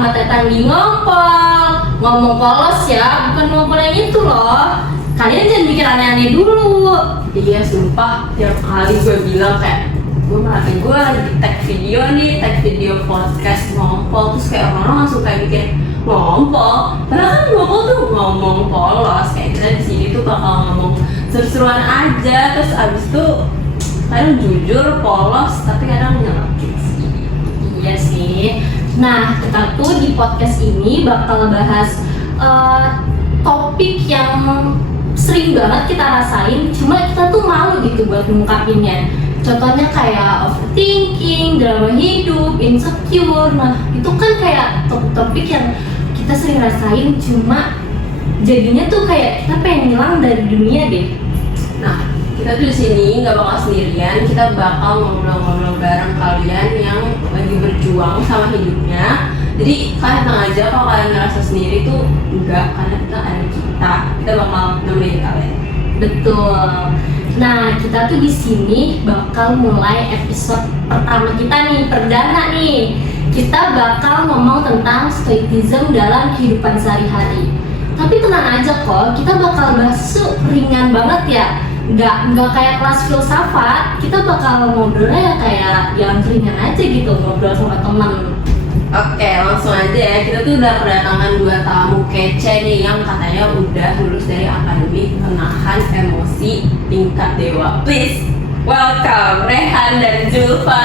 sama Teh Tanggi ngomong polos ya, bukan ngompol yang itu loh. Kalian jangan mikir aneh-aneh dulu. Iya sumpah, tiap kali gue bilang kayak gue merhatiin gue lagi tag video podcast ngompol, terus kayak orang-orang langsung kayak mikir ngompol, padahal kan ngompol tuh ngomong polos, kayak kita di sini tuh bakal ngomong seru-seruan aja, terus abis itu kadang jujur polos tapi kadang nyelekit sih. Iya sih. Nah, kita tuh di podcast ini bakal bahas topik yang sering banget kita rasain, cuma kita tuh malu gitu buat ngungkapinnya. Contohnya kayak overthinking, drama hidup, insecure. Nah, itu kan kayak topik-topik yang kita sering rasain, cuma jadinya tuh kayak kita pengen hilang dari dunia deh. Nah, kita tuh di sini nggak bakal sendirian, kita bakal ngobrol-ngobrol bareng kalian yang lagi berjuang sama hidupnya. Jadi kalian tenang aja, kalau kalian ngerasa sendiri tuh enggak, karena kita bakal nemenin kalian. Betul. Nah, kita tuh di sini bakal mulai episode pertama kita nih, perdana nih. Kita bakal ngomong tentang stoicism dalam kehidupan sehari-hari. Tapi tenang aja kok, kita bakal bahas ringan banget ya. Nggak kayak kelas filsafat. Kita bakal ngobrolnya ya kayak yang ringan aja gitu, ngobrol sama teman. Oke, langsung aja ya. Kita tuh udah kedatangan 2 tamu kece nih yang katanya udah lulus dari Akademi Menahan Emosi Tingkat Dewa. Please welcome Rehan dan Zulfa.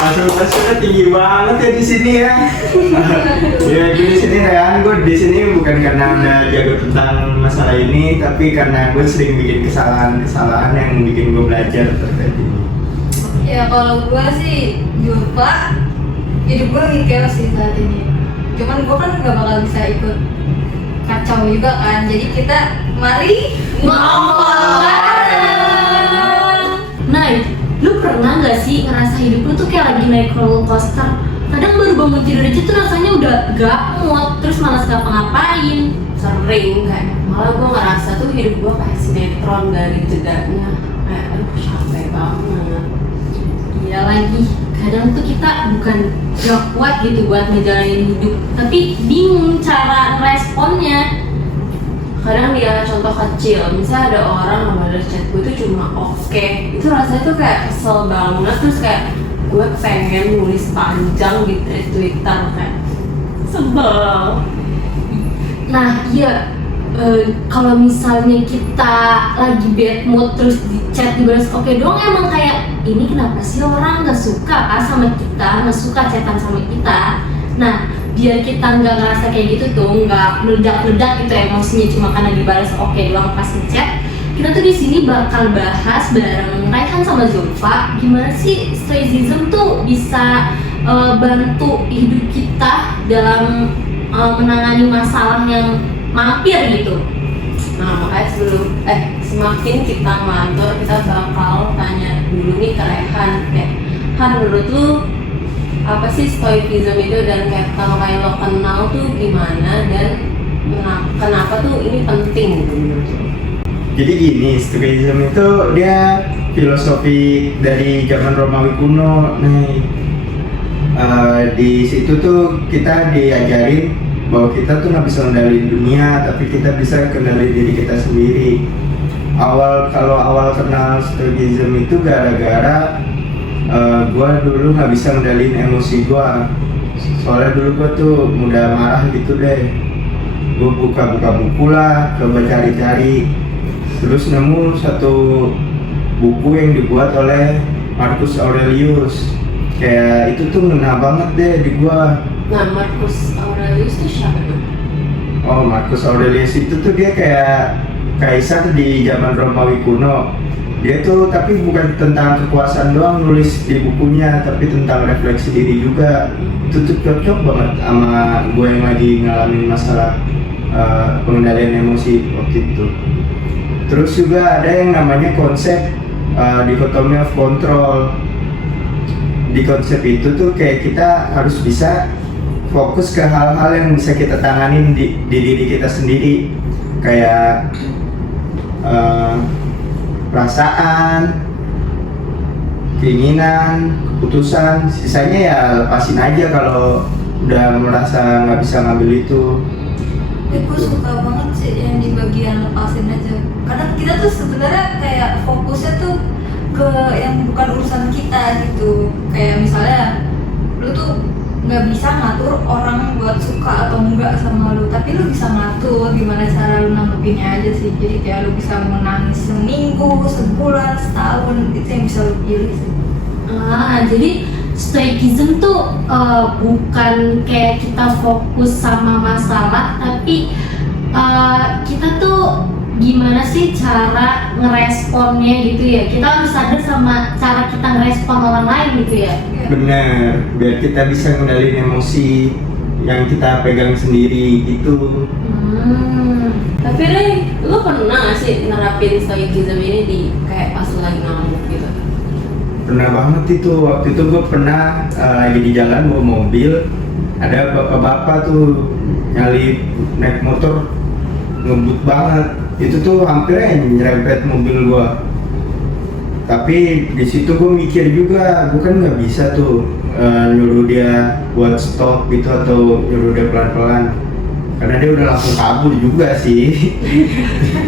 Masuk-masuknya tinggi banget ya di sini ya. Ya gue di sini Rehan, gue di sini bukan karena udah jago tentang masalah ini, tapi karena gue sering bikin kesalahan yang bikin gue belajar terkait ini. Ya kalau gue sih Zulfa, hidup gue lagi chaos sih saat ini. Cuman gue kan gak bakal bisa ikut kacau juga kan. Jadi kita mari Ngobrol bareng. Nah, lu pernah gak sih ngerasa hidup lu tuh kayak lagi naik roller coaster? Kadang baru bangun tidur aja tuh rasanya udah gak mood, terus malas ngapa-ngapain. Sering kayak, malah gue ngerasa tuh hidup gue kayak sinetron dari jedanya. Kayak aduh capek banget. Iya lagi, kadang tuh kita bukan gak kuat gitu buat ngejalanin hidup, tapi bingung cara responnya. Kadang dia contoh kecil, misalnya ada orang ngebalas chat gue tuh cuma oke, itu rasanya tuh kayak kesel banget, terus kayak gue pengen nulis panjang di Twitter kayak sebel. Nah iya, kalau misalnya kita lagi bad mood terus di chat dibalas oke doang, emang kayak ini kenapa sih orang nggak suka kan sama kita, nggak suka chatan sama kita. Nah biar kita nggak ngerasa kayak gitu tuh, nggak meledak-ledak gitu emosinya cuma karena dibalas oke doang pas ngechat, kita tuh di sini bakal bahas bareng Rehan sama Zulfa gimana sih stoicism tuh bisa bantu hidup kita dalam menangani masalah yang mampir gitu. Nah makanya semakin kita ngelantur, kita bakal tanya dulu nih ke Rehan, kayak Han, menurut lu apa sih stoicism itu, dan kayak kalau kayak lo kenal tuh gimana, dan kenapa tuh ini penting gitu menurut lo? Jadi gini, stoicism itu dia filosofi dari zaman Romawi kuno nih. Di situ tuh kita diajarin bahwa kita tuh nggak bisa kendaliin dunia, tapi kita bisa kendaliin diri kita sendiri. Kalau awal kenal stoicism itu gara-gara gue dulu nggak bisa ngendaliin emosi gue. Soalnya dulu gue tuh mudah marah gitu deh. Gue buka-buka buku lah, coba cari-cari, terus nemu satu buku yang dibuat oleh Marcus Aurelius. Kayak itu tuh ngena banget deh di gue. Nah, Marcus Aurelius itu siapa tuh? Oh, Marcus Aurelius itu tuh dia kayak kaisar di zaman Romawi kuno. Dia tuh tapi bukan tentang kekuasaan doang nulis di bukunya, tapi tentang refleksi diri juga. Itu tuh cocok banget sama gue yang lagi ngalamin masalah pengendalian emosi waktu itu. Terus juga ada yang namanya konsep dichotomy of control. Di konsep itu tuh kayak kita harus bisa fokus ke hal-hal yang bisa kita tanganin di diri kita sendiri, kayak perasaan, keinginan, keputusan, sisanya ya lepasin aja kalau udah merasa nggak bisa ngambil itu. Gue suka banget sih yang di bagian lepasin aja. Karena kita tuh sebenarnya kayak fokusnya tuh ke yang bukan urusan kita gitu. Kayak misalnya lu tuh nggak bisa ngatur orang buat suka atau enggak sama lu, tapi lu bisa ngatur gimana cara lu nanggepinnya aja sih. Jadi kayak lu bisa menangis seminggu, sebulan, setahun, itu yang bisa lu pilih sih. Jadi stoicism tuh bukan kayak kita fokus sama masalah, tapi kita tuh gimana sih cara ngeresponnya gitu ya. Kita harus sadar sama cara kita ngerespon orang lain gitu ya. Bener, biar kita bisa ngendalin emosi yang kita pegang sendiri gitu. Tapi Ray, lu pernah gak sih nerapin stoicism ini di kayak pas lu lagi ngamuk gitu? Pernah banget itu, waktu itu gue pernah lagi di jalan bawa mobil, ada bapak-bapak tuh nyalip naik motor ngebut banget, itu tuh hampir nyerempet mobil gue. Tapi di situ gue mikir juga, gue kan nggak bisa tuh nyuruh dia buat stop gitu atau nyuruh dia pelan-pelan, karena dia udah langsung kabur juga sih.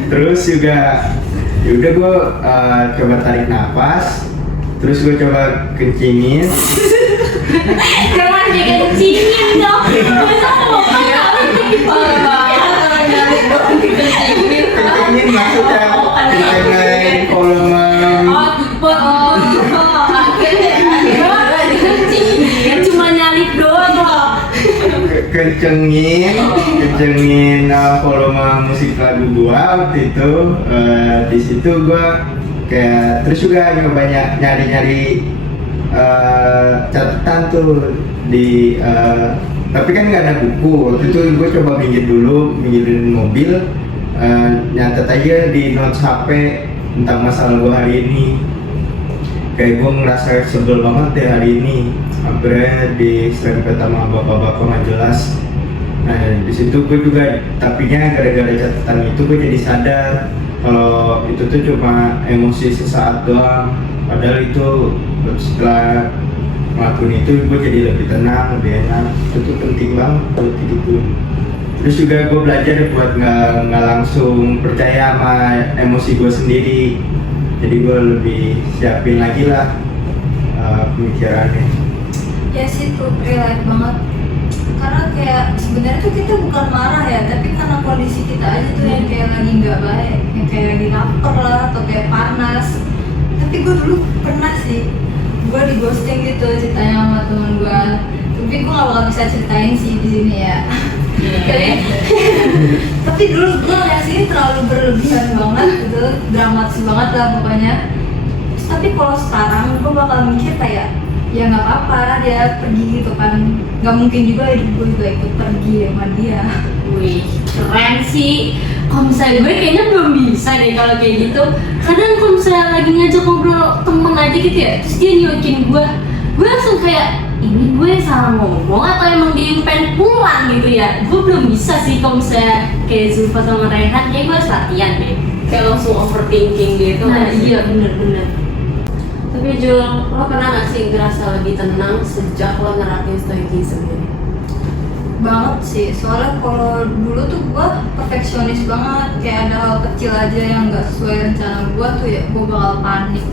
Terus juga, yaudah gue coba tarik nafas, terus gue coba kencingin. Jangan dikencingin dong. Masa mau Kencingin maksudnya kencingin volume. Cuma nyalip doang kok. Kencengin volume musik lagu gua waktu itu. Di situ gua kayak terus juga nyoba nyari catatan tuh di tapi kan nggak ada buku. Waktu itu gue coba minggirin mobil, nyatet aja di notes HP tentang masalah gue hari ini. Kayak gue ngerasa sebel banget deh hari ini, hampirnya diserempet sama bapak-bapak nggak jelas. Nah di situ gue juga, tapinya gara-gara catatan itu gue jadi sadar kalau itu tuh cuma emosi sesaat doang. Padahal itu setelah ngelakuin itu gue jadi lebih tenang, lebih enak. Itu tuh penting banget buat hidupku. Terus juga gue belajar buat nggak langsung percaya sama emosi gue sendiri. Jadi gue lebih siapin lagi lah pemikirannya. Ya sih tuh relate banget. Karena kayak sebenarnya tuh kita bukan marah ya, tapi karena kondisi kita aja tuh yang kayak lagi nggak baik, yang kayak lagi lapar lah atau kayak panas. Tapi gue dulu pernah sih, gue di ghosting gitu ceritanya sama temen gue. Tapi gue gak bakal bisa ceritain sih di sini ya. Tapi dulu gue ngasih terlalu berlebihan banget gitu, dramatis banget lah pokoknya. Tapi kalau sekarang gue bakal mikir kayak ya nggak apa-apa dia pergi gitu kan, nggak mungkin juga hidup gue juga ikut pergi sama dia. Wih, keren sih. Kalau misalnya gue kayaknya belum bisa deh kalau kayak gitu. Kadang kalau misalnya lagi ngajak ngobrol temen aja gitu ya, terus dia nyuakin gue langsung kayak ini gue salah ngomong atau emang dia pengen pulang gitu ya. Gue belum bisa sih kalau misalnya kayak Zulfa sama Rehan, kayak gue harus latihan deh. Kayak langsung overthinking gitu. Nah iya bener-bener. Tapi Jul, lo pernah gak sih ngerasa lebih tenang sejak lo nerapin stoicism ini? Banget sih, soalnya kalau dulu tuh gue perfeksionis banget, kayak ada hal kecil aja yang gak sesuai rencana gue tuh ya gue bakal panik.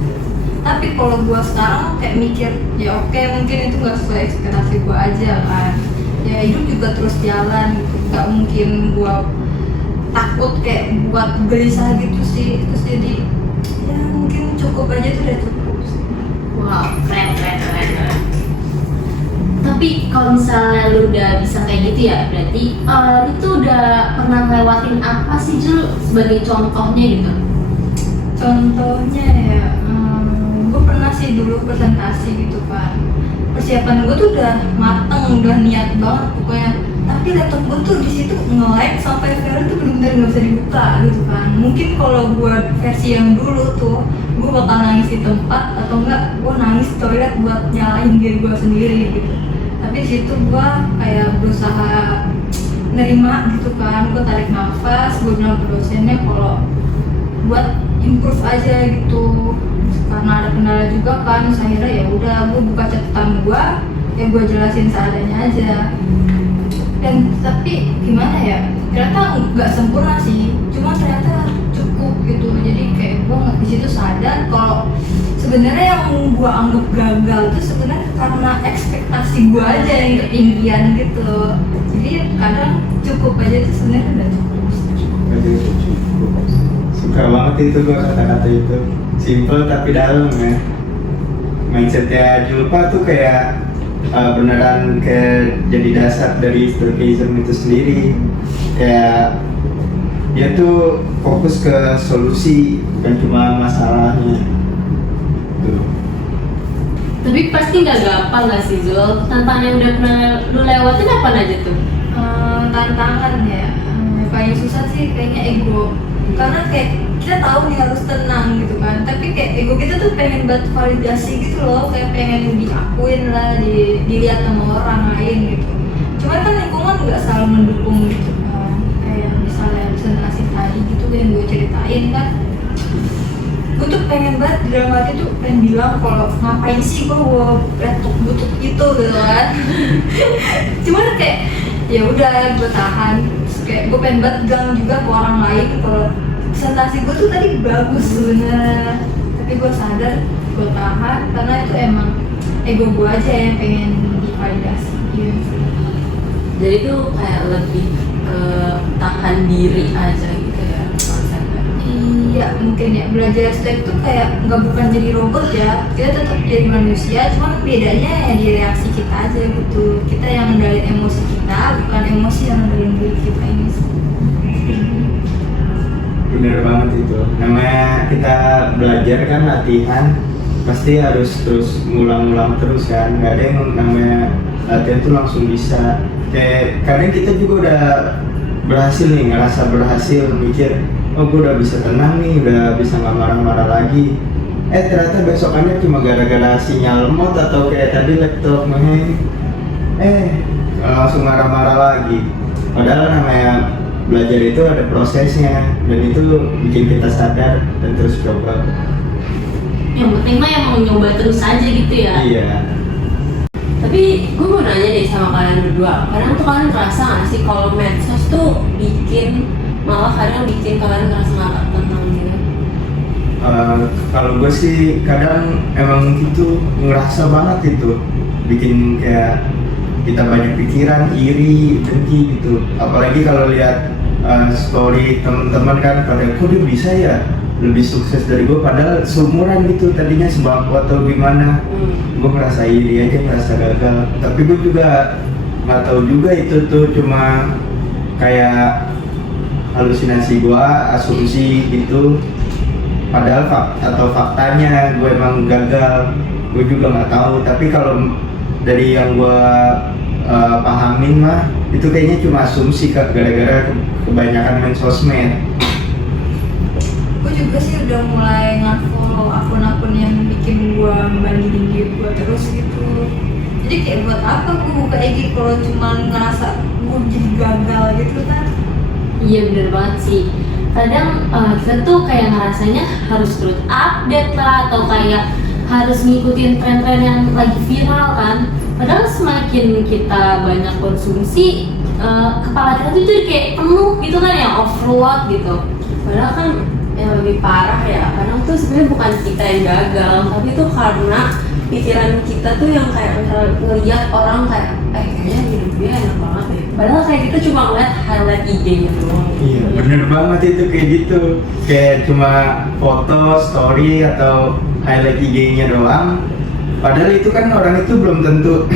Tapi kalau gue sekarang kayak mikir ya oke, mungkin itu gak sesuai ekspektasi gue aja kan. Ya hidup juga terus jalan gitu, gak mungkin gue takut kayak buat gelisah gitu sih. Terus jadi ya mungkin cukup aja tuh udah cukup sih. Wow, keren. Tapi kalau misalnya lu udah bisa kayak gitu ya, berarti lu tuh udah pernah ngelewatin apa sih Jul sebagai contohnya gitu? Contohnya ya, gue pernah sih dulu presentasi gitu kan. Persiapan gue tuh udah mateng, udah niat banget pokoknya. Tapi laptop gue tuh di situ nge-lag sampai sekarang tuh benar-benar nggak bisa dibuka gitu kan. Mungkin kalau gue versi yang dulu tuh, gue bakal nangis di tempat atau enggak gue nangis di toilet buat nyalahin diri gue sendiri gitu. Tapi di situ gue kayak berusaha nerima gitu kan. Gue tarik nafas, gue bilang ke dosennya kalau buat improve aja gitu. karena ada kendala juga kan, terus akhirnya ya udah gue buka catatan gue, ya gue jelasin seadanya aja. Dan tapi gimana ya, ternyata nggak sempurna sih, cuma ternyata cukup gitu. Jadi kayak gue di situ sadar kalau sebenarnya yang gue anggap gagal itu sebenarnya karena ekspektasi gue aja yang ketinggian gitu. Jadi kadang cukup aja itu sebenarnya udah cukup. Suka banget itu gue kata-kata itu, simple tapi dalam ya. Mindsetnya Julpa tuh kayak beneran kayak jadi dasar dari stoicism itu sendiri. Kayak dia tuh fokus ke solusi, bukan cuma masalahnya tuh. Tapi pasti nggak gampang nggak sih Zul? Tantangan yang udah pernah lu lewatin apa aja tuh? Tantangan ya, paling susah sih kayaknya ego. Karena kayak kita tahu nih harus tenang gitu kan, tapi kayak ego kita tuh pengen banget validasi gitu loh, kayak pengen diakuin lah, dilihat sama orang lain gitu. Cuma kan lingkungan nggak selalu mendukung gitu kan, kayak misalnya presentasi tadi gitu yang gue ceritain kan, gue tuh pengen banget di dalam hati tuh pengen bilang kalau ngapain sih gue laptop butut gitu kan. Cuman kayak ya udah gue tahan. Terus kayak gue pengen banget bilang juga ke orang lain kalau presentasi gue tuh tadi bagus sebenarnya, tapi gue sadar gue tahan karena itu emang ego gue aja yang pengen divalidasi gitu. Jadi itu kayak lebih tahan diri aja gitu ya konsepnya. Iya mungkin ya, belajar stoik tuh kayak nggak bukan jadi robot ya, kita tetap jadi manusia, cuma bedanya ya di reaksi kita aja gitu. Kita yang ngendalin emosi kita, bukan emosi yang ngendalin diri kita ini sih. Bener banget itu, namanya kita belajar kan latihan, pasti harus terus ngulang-ngulang terus kan. Nggak ada yang namanya latihan tuh langsung bisa. Kayak kadang kita juga udah berhasil nih, ngerasa berhasil, mikir oh gue udah bisa tenang nih, udah bisa nggak marah-marah lagi. Ternyata besokannya cuma gara-gara sinyal lemot atau kayak tadi laptop ngeheng, langsung marah-marah lagi. Padahal namanya belajar itu ada prosesnya, dan itu bikin kita sadar dan terus coba. Yang penting mah emang nyoba terus aja gitu ya. Iya. Tapi gue mau nanya deh sama kalian berdua, kadang tuh kalian ngerasa gak sih kalau medsos tuh malah kadang bikin kalian ngerasa gak tenang gitu? Kalau gue sih kadang emang gitu, ngerasa banget itu, bikin kayak kita banyak pikiran, iri, dengki gitu. Apalagi kalau lihat story teman-teman kan pada kok dia bisa ya lebih sukses dari gue, padahal seumuran gitu tadinya sebangku atau gimana. Gue ngerasa iri aja, ngerasa gagal. Tapi gue juga nggak tahu juga itu tuh cuma kayak halusinasi gue, asumsi gitu. Padahal faktanya gue emang gagal, gue juga nggak tahu. Tapi kalau dari yang gue pahamin mah itu kayaknya cuma asumsi gara-gara kebanyakan main sosmed. Gue juga sih udah mulai nge-follow akun-akun yang bikin gue membandingin diri gue terus gitu. Jadi kayak buat apa gue buka IG kalau cuma ngerasa gue jadi gagal gitu kan. Iya bener banget sih. Kadang kita tuh kayak ngerasanya harus terus update lah, atau kayak harus ngikutin tren-tren yang lagi viral kan. Padahal semakin kita banyak konsumsi, kepala kita tuh jadi kayak penuh gitu kan, yang overload gitu. Padahal kan yang lebih parah ya, kadang tuh sebenarnya bukan kita yang gagal, tapi tuh karena pikiran kita tuh yang kayak ngeliat orang kayak kayaknya hidup dia enak banget deh. Padahal kayak kita cuma ngeliat highlight IG-nya doang. Iya, bener banget itu kayak gitu. Kayak cuma foto, story atau highlight IG-nya doang. Padahal itu kan orang itu belum tentu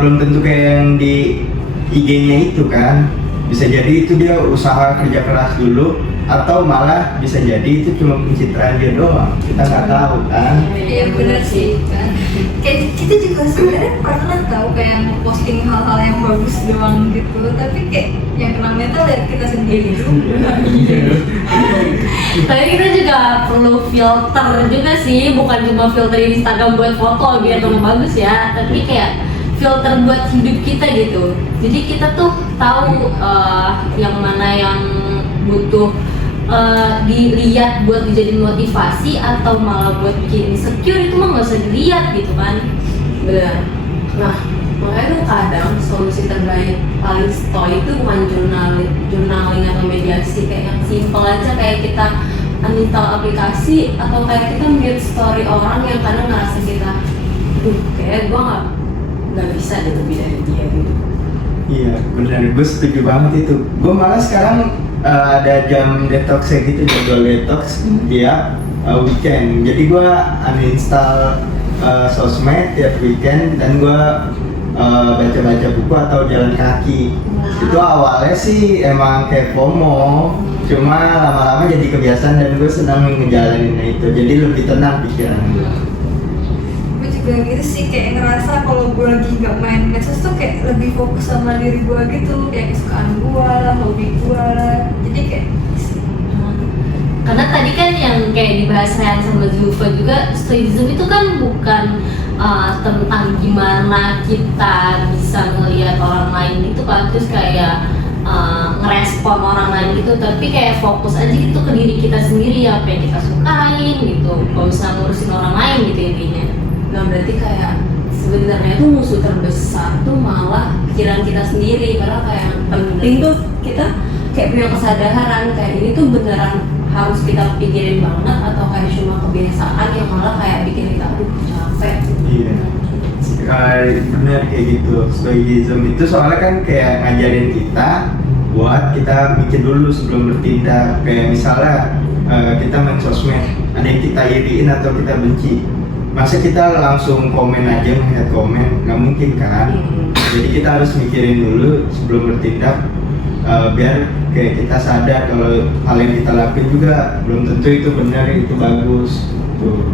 belum tentu kayak yang di IG-nya itu kan. Bisa jadi itu dia usaha kerja keras dulu, atau malah bisa jadi itu cuma pencitraan dia doang. Kita nggak tahu kan. Iya bener sih kan. Kayak kita juga sebenarnya pernah tahu kayak ngeposting hal-hal yang bagus doang gitu, tapi kayak yang kena mental ya kita sendiri juga. Tapi kita juga perlu filter juga sih, bukan cuma filter Instagram buat foto biar tambah bagus ya, tapi kayak filter buat hidup kita gitu. Jadi kita tuh tahu yang mana yang butuh dilihat buat dijadiin motivasi atau malah buat bikin insecure, itu mah nggak usah dilihat gitu kan. Benar. Nah, makanya tuh kadang solusi terbaik paling stoik itu bukan journaling atau mediasi, kayak yang simple aja, kayak kita uninstall aplikasi atau kayak kita mute story orang yang kadang ngerasa kita, kayak gue nggak bisa deh lebih dari dia gitu. Iya benar, gue setuju banget itu. Gue malah sekarang ada jam detox kayak gitu, jadwal detox tiap weekend. Jadi gue uninstall sosmed tiap weekend dan gue baca-baca buku atau jalan kaki. Itu awalnya sih emang kayak FOMO, cuma lama-lama jadi kebiasaan dan gue senang ngejalanin itu. Jadi lebih tenang pikiran gue. Gue juga gitu sih, kayak ngerasa kalau gue lagi nggak main medsos tuh kayak lebih fokus sama diri gue gitu, kayak kesukaan gue lah, hobi gue lah. Jadi kayak Karena tadi kan yang kayak dibahas Ryan sama Zulfa juga, stoicism itu kan bukan tentang gimana kita bisa ngelihat orang lain gitu kan, terus kayak ngerespon orang lain gitu, tapi kayak fokus aja gitu ke diri kita sendiri, apa yang kita sukain gitu, gak usah ngurusin orang lain gitu intinya. Nah berarti kayak sebenarnya tuh musuh terbesar tuh malah pikiran kita sendiri, karena kayak yang penting tuh kita kayak punya kesadaran kayak ini tuh beneran harus kita pikirin banget atau kayak cuma kebiasaan yang malah kayak bikin kita aduh capek. Iya, benar kayak gitu. Stoicism itu soalnya kan kayak ngajarin kita buat kita mikir dulu sebelum bertindak. Kayak misalnya kita main sosmed, ada yang kita iriin atau kita benci, masa kita langsung komen aja, melihat komen, nggak mungkin kan. Jadi kita harus mikirin dulu sebelum bertindak, biar kayak kita sadar kalau hal yang kita lakuin juga belum tentu itu benar, itu bagus tuh.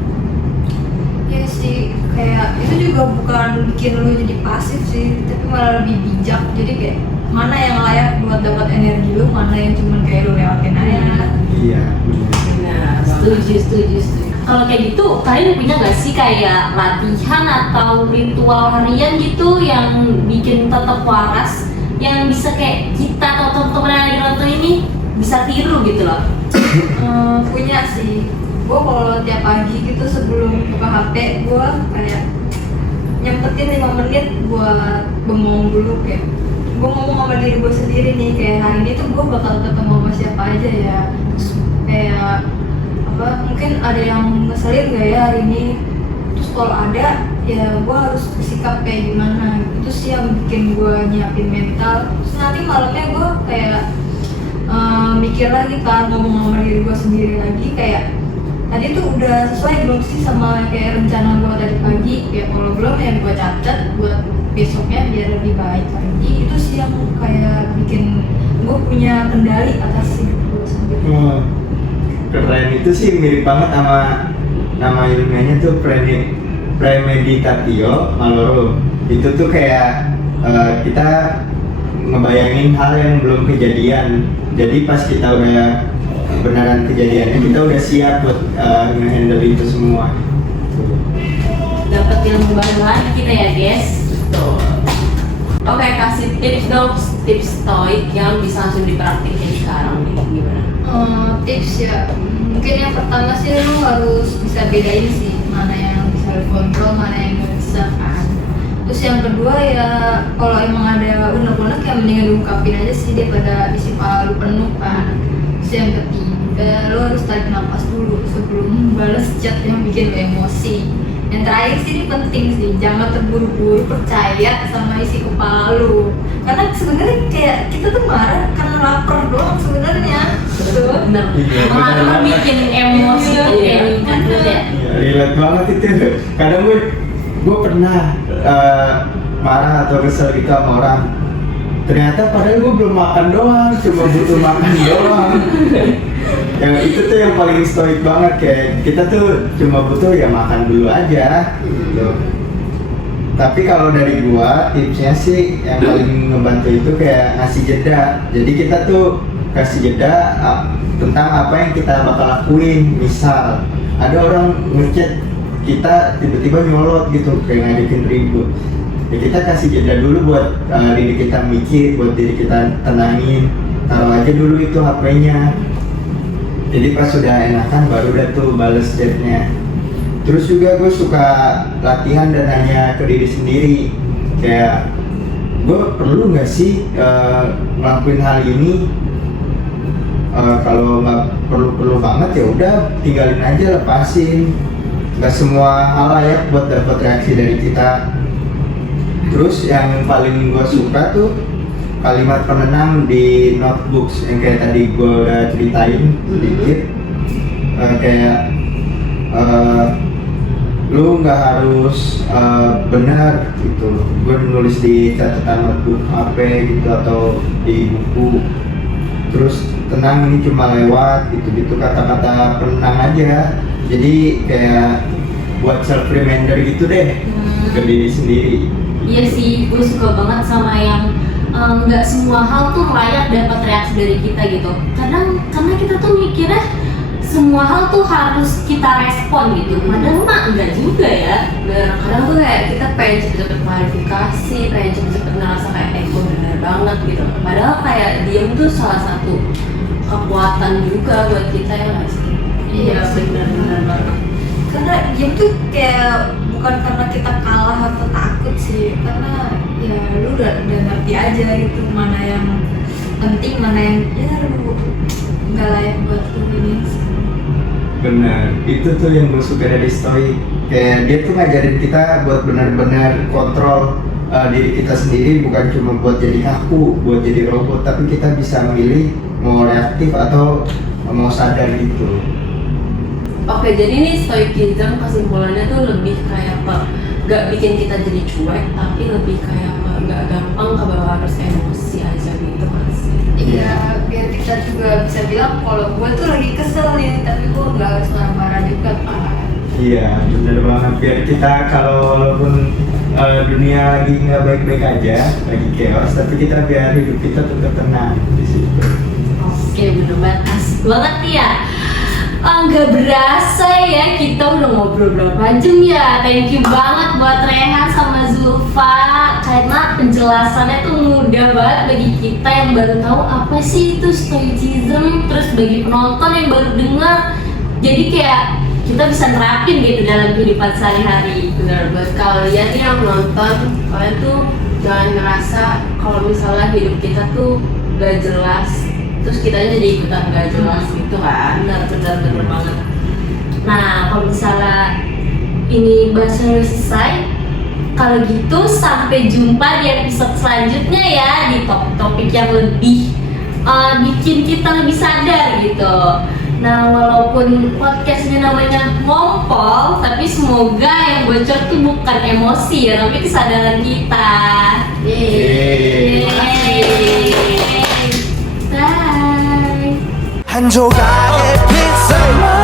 ya sih, kayak itu juga bukan bikin lu jadi pasif sih, tapi malah lebih bijak. Jadi kayak mana yang layak buat dapat energi lu, mana yang cuma kayak lu lewatin aja. Iya benar. Nah, Setuju. Kalau kayak gitu, kalian punya nggak sih kayak latihan atau ritual harian gitu yang bikin tetap waras, yang bisa kayak kita atau teman-teman yang lagi nonton ini bisa tiru gitu loh? Punya sih. Gue kalau tiap pagi gitu sebelum buka HP, gue kayak nyempetin 5 menit buat bengong dulu, kayak gue ngomong sama diri gue sendiri nih, kayak hari ini tuh gue bakal ketemu sama siapa aja ya. Terus kayak apa, mungkin ada yang ngeselin gak ya hari ini, terus kalau ada ya gue harus bersikap kayak gimana. Itu sih yang bikin gue nyiapin mental. Terus nanti malamnya gue kayak mikir lagi kan, ngomong sama diri gue sendiri lagi, kayak tadi tuh udah sesuai belum sih sama kayak rencana gue tadi pagi. Kayak kalau belum ya gue catat buat besoknya biar lebih baik lagi. Itu sih yang kayak bikin gue punya kendali atas hidup gue sendiri. Keren, itu sih mirip banget sama nama ilmiahnya tuh premeditatio malorum. Itu tuh kayak kita ngebayangin hal yang belum kejadian. Jadi pas kita udah beneran kejadiannya, kita udah siap buat nge-handle itu semua. Dapat ilmu baru lagi kita ya guys. Oke, kasih tips dong, tips stoik yang bisa langsung dipraktikin sekarang nih, gimana? Tips ya, mungkin yang pertama sih lu harus bisa bedain sih mana yang bisa lu kontrol, mana yang nggak bisa kan. Terus yang kedua ya, kalau emang ada unek-unek ya mendingan diungkapin aja sih daripada isi kepala lu penuh kan. Terus yang ketiga, lu harus tarik nafas dulu sebelum balas chat yang bikin lu emosi. Yang terakhir sih ini penting sih, jangan terburu-buru percaya sama isi kepala lu. Karena sebenarnya kayak kita tuh marah karena lapar doang sebenarnya. Bener. Iya, Malah bener bikin emosi Iya, tuh kayak gitu ya. Iya, relate banget itu. Kadang gue pernah marah atau kesel gitu sama orang. Ternyata padahal gue belum makan doang, cuma butuh makan doang. Yang itu tuh yang paling stoik banget, kayak kita tuh cuma butuh ya makan dulu aja gitu. Tapi kalau dari gua tipsnya sih yang paling ngebantu itu kayak ngasih jeda. Jadi kita tuh kasih jeda tentang apa yang kita bakal lakuin. Misal ada orang ngechat kita tiba-tiba nyolot gitu, kayak ngajakin ribut. Ya kita kasih jeda dulu buat diri kita mikir, buat diri kita tenangin. Taruh aja dulu itu HP-nya. Jadi pas sudah enakan baru udah tuh bales chatnya. Terus juga gue suka latihan dan nanya ke diri sendiri, kayak gue perlu nggak sih ngelakuin hal ini? Kalau nggak perlu banget ya udah tinggalin aja, lepasin. Nggak semua hal layak buat dapat reaksi dari kita. Terus yang paling gue suka tuh kalimat penenang di notebooks yang kayak tadi gue udah ceritain sedikit. Kayak lu nggak harus benar gitu. Gue nulis di catatan notebook HP gitu atau di buku. Terus tenang, ini cuma lewat gitu kata-kata penenang aja. Jadi kayak buat self reminder gitu deh ke diri sendiri. Iya sih, gue suka banget sama yang nggak semua hal tuh layak dapat reaksi dari kita gitu. Kadang karena kita tuh mikirnya semua hal tuh harus kita respon gitu, padahal mah enggak juga ya. Bener, kadang tuh kayak kita pengen cepet-cepet klarifikasi, pengen cepet-cepet ngerasa kayak gue bener banget gitu. Padahal kayak diem tuh salah satu kekuatan juga buat kita ya nggak sih? Iya, bener banget. Karena diem tuh kayak bukan karena kita kalah atau takut sih, karena ya lu udah ngerti aja gitu mana yang penting, mana yang ya lu nggak layak buat lu ini. Benar, itu tuh yang gue suka dari stoik. Kayak dia tuh ngajarin kita buat benar-benar kontrol diri kita sendiri, bukan cuma buat jadi kaku, buat jadi robot, tapi kita bisa memilih mau reaktif atau mau sadar gitu. Oke, jadi nih stoicism kesimpulannya tuh lebih kayak apa? Gak bikin kita jadi cuek, tapi lebih kayak apa? Gak gampang kebawa arus emosi aja gitu mas. Iya, biar kita juga bisa bilang kalau gue tuh lagi kesel nih, tapi gue nggak harus marah-marah juga kan. Iya, benar banget. Biar kita kalau walaupun dunia lagi nggak baik-baik aja, lagi chaos, tapi kita biar hidup kita tetap tenang di situ. Oke, bener banget, asik banget ya. Nggak berasa ya kita udah ngobrol berapa jam ya. Thank you banget buat Rehan sama Zulfa, karena penjelasannya tuh mudah banget bagi kita yang baru tahu apa sih itu stoicism. Terus bagi penonton yang baru dengar, jadi kayak kita bisa nerapin gitu dalam kehidupan sehari-hari. Bener, buat kalian yang nonton, kalian tuh jangan ngerasa kalau misalnya hidup kita tuh gak jelas, terus kita jadi ikutan gak jelas gitu kan. Bener banget. Nah, kalau misalnya ini bahasnya udah selesai, kalau gitu sampai jumpa di episode selanjutnya ya, di topik-topik yang lebih bikin kita lebih sadar gitu. Nah, walaupun podcastnya namanya ngompol, tapi semoga yang bocor tuh bukan emosi ya, tapi kesadaran kita. Yeay. Bye. 한 조각의 피자만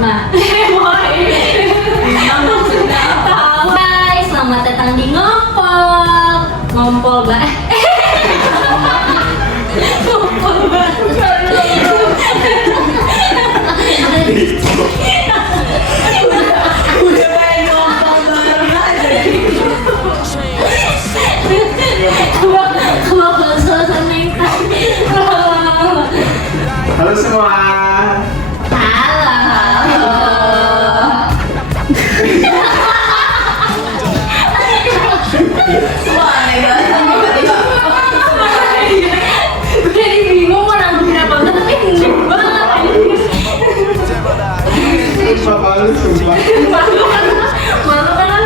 Nah, Hai, selamat datang di Ngompol banget. Ngompol banget. Udah main ngompol bareng aja. Halo semua. Malu kan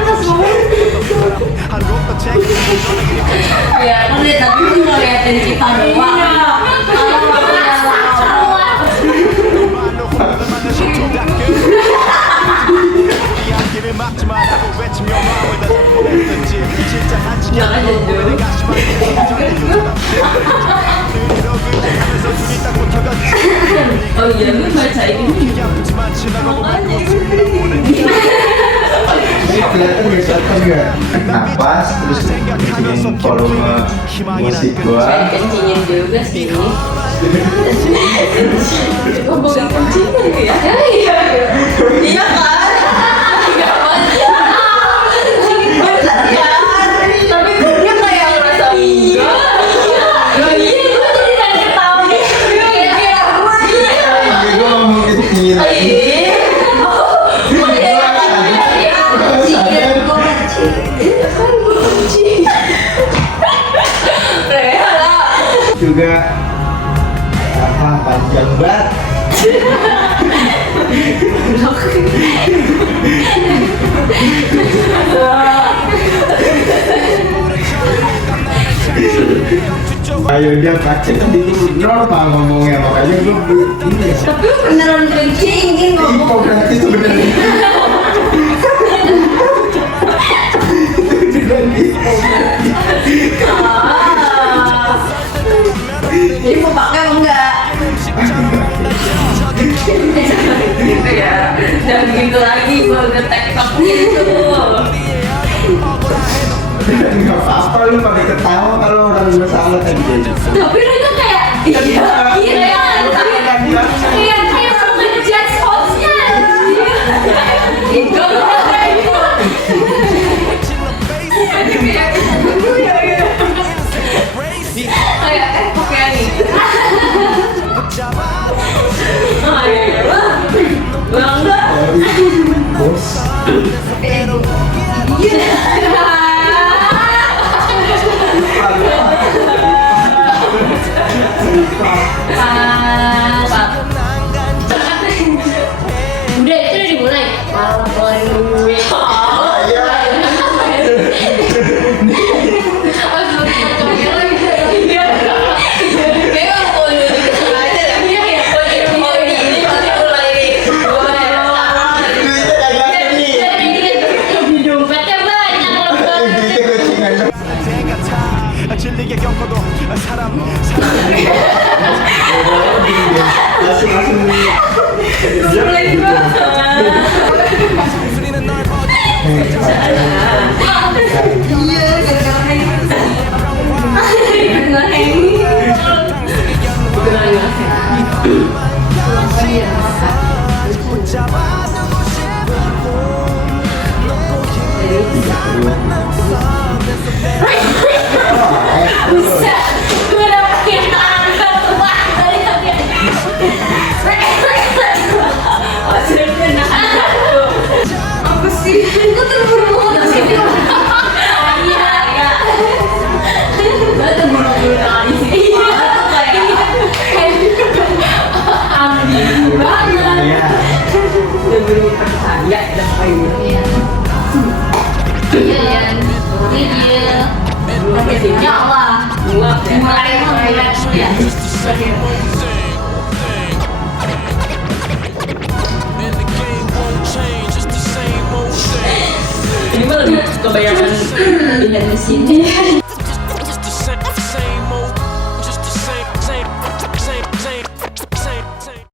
Ya kan deh, tapi lu ngeliatin kita doang. Jangan jujur. Oh iya, lu baca ini. Ini kelihatan misalkan nggak napas terus bikin volume musik gua. Pengen kencingin juga sih. Ngomongin kencingin ya? Iya. Iya kan? Iya kan? Tapi dia kayak ngerasa iya. Iya, gue jadi kaget tau nih. Gue ngomong kecil. Juga apa panjang banget. Ayo dia pacet itu normal ngomongnya, makanya gue ini ya. Tapi lu beneran kencingin Ih, ngomong. kok berarti itu beneran. Jadi mau pakai apa enggak? Gitu ya. Jangan gitu lagi, gue nge-tag gitu. Gak apa-apa lu pakai ketawa kalau orang gue salah tadi. Tapi lu tuh kayak iya kayak mau ngejudge hostnya. Enggak lah, kayak gitu. Kayak pakai nih. Ah iya lah. Bangga. Bos. Udah itu udah dimulai. Malah mulai gue. Di dompetnya banyak loh. 진리게 겪어도 사람 Langsung 소리는 널 버리 잡아두고 싶은 Bisa, gue udah makin angkat wah dari tadi. Apa sih? Gue terburu banget sih. Iya, iya. Gue tuh buru-buru kali sih. Ambil banget. Iya. Udah buru percaya dah kayaknya. Iya, iya. Pakai sini. Ya Allah. Nguap ya. Mulai ya. Ini mah lebih kebanyakan pilihan mesin.